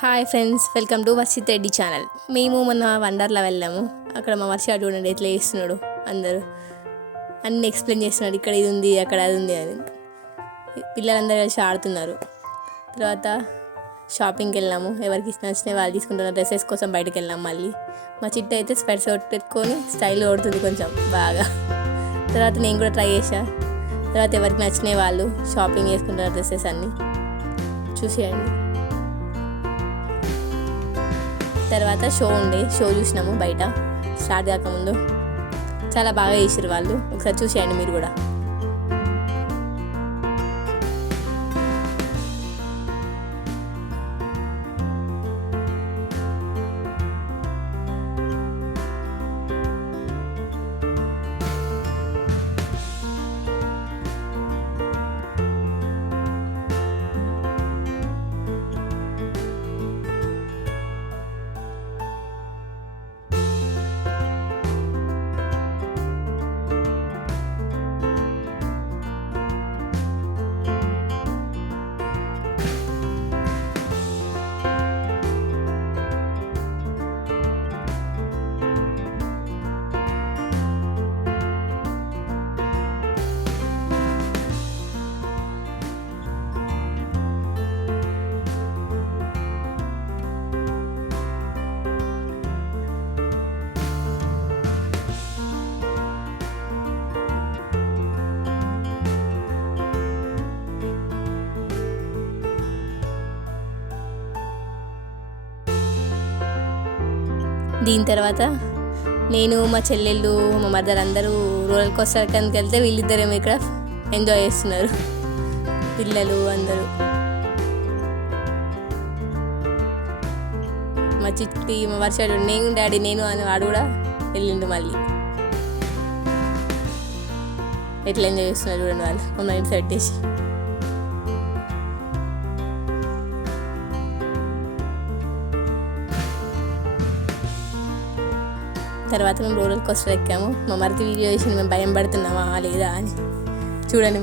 Hi friends, welcome to Varshith Reddy channel. మేము మొన్న వండర్లా వెళ్ళాము. అక్కడ మా వర్ష చూడండి ఎట్లా చేస్తున్నాడు. అందరూ అన్నీ ఎక్స్ప్లెయిన్ చేస్తున్నాడు, ఇక్కడ ఇది ఉంది అక్కడ అది ఉంది అని. పిల్లలందరూ కలిసి ఆడుతున్నారు. తర్వాత షాపింగ్కి వెళ్ళాము. ఎవరికి నచ్చినవి వాళ్ళు తీసుకుంటున్నారు. డ్రెస్సెస్ కోసం బయటకు వెళ్ళాము. మళ్ళీ మా చిట్ట అయితే స్పెట్స్ పెట్టుకొని స్టైల్ కొడుతుంది కొంచెం బాగా. తర్వాత నేను కూడా ట్రై చేసా. తర్వాత ఎవరికి నచ్చినవి వాళ్ళు షాపింగ్ చేసుకుంటున్నారు. డ్రెస్సెస్ అన్నీ చూసేయండి. తర్వాత షో చూసినాము బయట స్టార్ట్ కాకముందు. చాలా బాగా చేసారు వాళ్ళు. ఒకసారి చూసేయండి మీరు కూడా. దీని తర్వాత నేను, మా చెల్లెళ్ళు, మా మదర్ అందరూ రోలర్ కోస్టర్ కిందకి వెళ్తే వీళ్ళిద్దరేమో ఇక్కడ ఎంజాయ్ చేస్తున్నారు, పిల్లలు అందరూ. మా చిట్టి, మా వర్షాడు, నేను డాడీ నేను అని వాడు కూడా వెళ్ళిండు. మళ్ళీ ఎట్లా ఎంజాయ్ చేస్తున్నారు చూడండి వాళ్ళు మా మైండ్ సెట్ చేసి. తర్వాత మేము రోలర్ కోస్టర్ ఎక్కాము. మా మరిది వీడియో వేసి మేము భయం పడుతున్నామా లేదా అని. చూడండి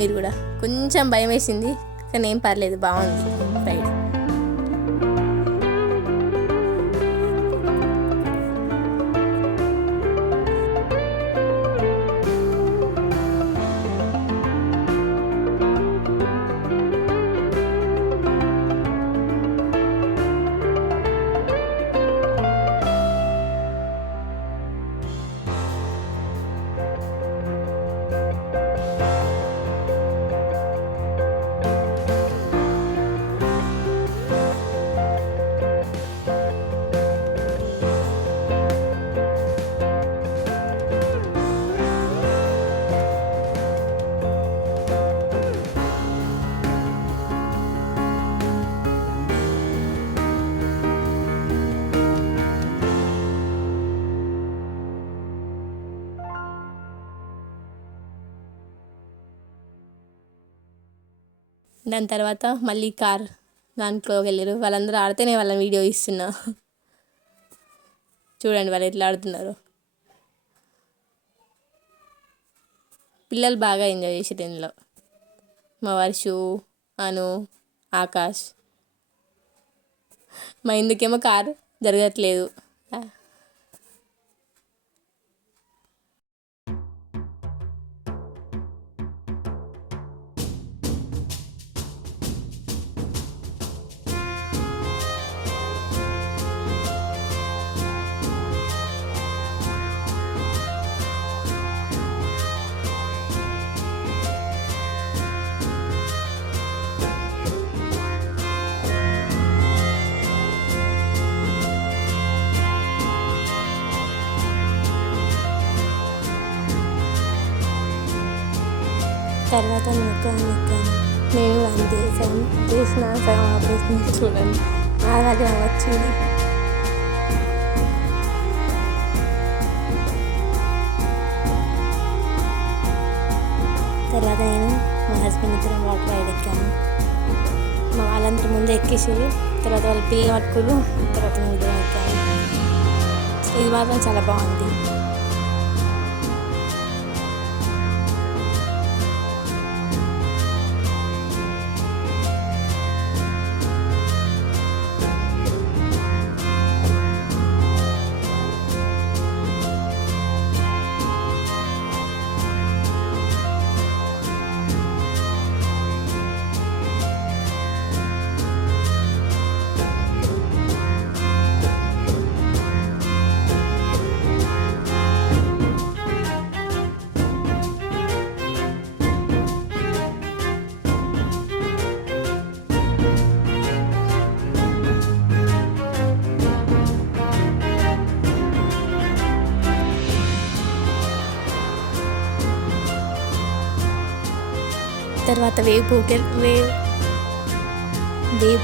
మీరు కూడా కొంచెం భయం వేసింది, కానీ ఏం పర్లేదు, బాగుంది రైడ్. దాని తర్వాత మళ్ళీ కార్ దాంట్లోకి వెళ్ళారు. వాళ్ళందరూ ఆడితేనే వాళ్ళని వీడియో ఇస్తున్నా. చూడండి వాళ్ళు ఎట్లా ఆడుతున్నారు. పిల్లలు బాగా ఎంజాయ్ చేసారు ఇందులో. మా వర్షు, అను, ఆకాష్. మా ఇందుకేమో కార్ జరగట్లేదు. తర్వాత మేము అంతే సగం చేసిన సగం ఆపరేషన్ చూడండి అలాగే వచ్చింది. తర్వాత నేను, మా హస్బెండ్ ఇద్దరం వాటర్ రైడ్ ఎక్కాము. మా వాళ్ళందరూ ముందే ఎక్కేసారు. తర్వాత వాళ్ళ పిల్లలు పట్టుకులు. తర్వాత మేము ఇద్దరం ఎక్కాము. ఇది మాత్రం చాలా బాగుంది. తర్వాత వేవ్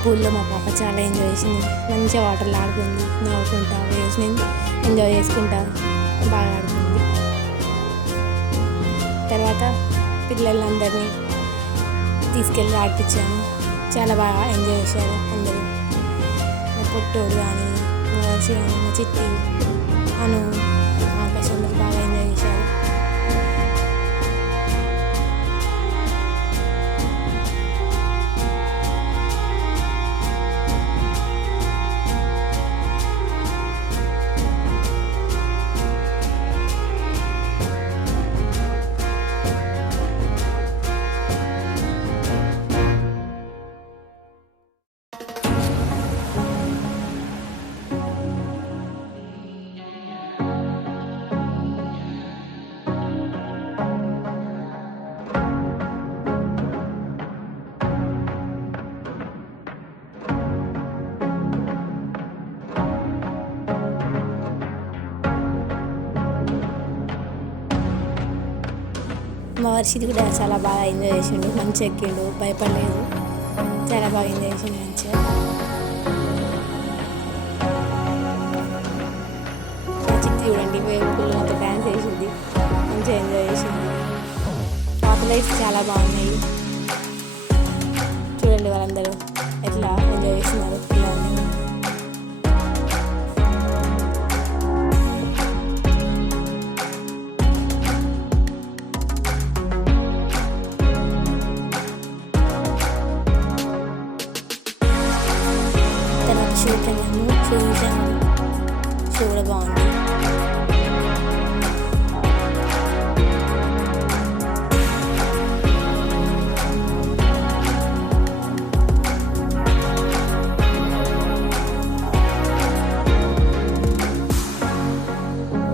పూల్లో మా పాప చాలా ఎంజాయ్ చేసింది. మంచిగా వాటర్లో ఆడుకుంది, నవ్వుకుంటా వేవ్స్ని ఎంజాయ్ చేసుకుంటా బాగా ఆడుకుంది. తర్వాత పిల్లలందరినీ తీసుకెళ్ళి ఆడిపించాము. చాలా బాగా ఎంజాయ్ చేశారు అందరూ. మా పొట్టోడు కానీ, మా వర్షి కానీ, మా చిట్టి అను, ఆకాశ్ అందరూ బాగా ఎంజాయ్ చేశారు. మా వర్షిది కూడా చాలా బాగా ఎంజాయ్ చేసిండు, మంచిగా ఎక్కిండు, భయపడలేదు, చాలా బాగా ఎంజాయ్ చేసిండు మంచిగా. మా చిట్టి చూడండి వేపుల్లోతో డ్యాన్స్ వేసింది, మంచిగా ఎంజాయ్ చేసింది. వాటర్ రైడ్స్ చాలా బాగున్నాయి, చూడండి వాళ్ళందరూ ఎట్లా ఎంజాయ్ చేస్తున్నారు పిల్లల్ని. షోకి వెళ్ళాము, చూసాము, షో కూడా బాగుంది.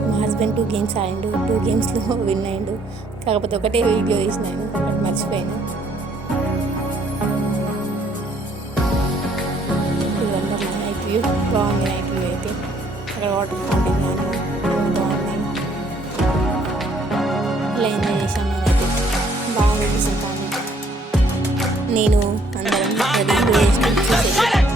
మా హస్బెండ్ 2 గేమ్స్ ఆడిండు, 2 గేమ్స్లో విన్ అయ్యిండు. కాకపోతే ఒకటే వీడియో తీసినాను, ఒకటి మర్చిపోయాను. బాగుంది నైట్ వ్యూ అయితే. అక్కడ వాటర్ ఫౌంటైన్ కానీ బాగున్నాయి, ఇలా ఎంజాయ్ చేసాను. నేనైతే బాగా చూసాను. కానీ నేను అందరం చూసేది.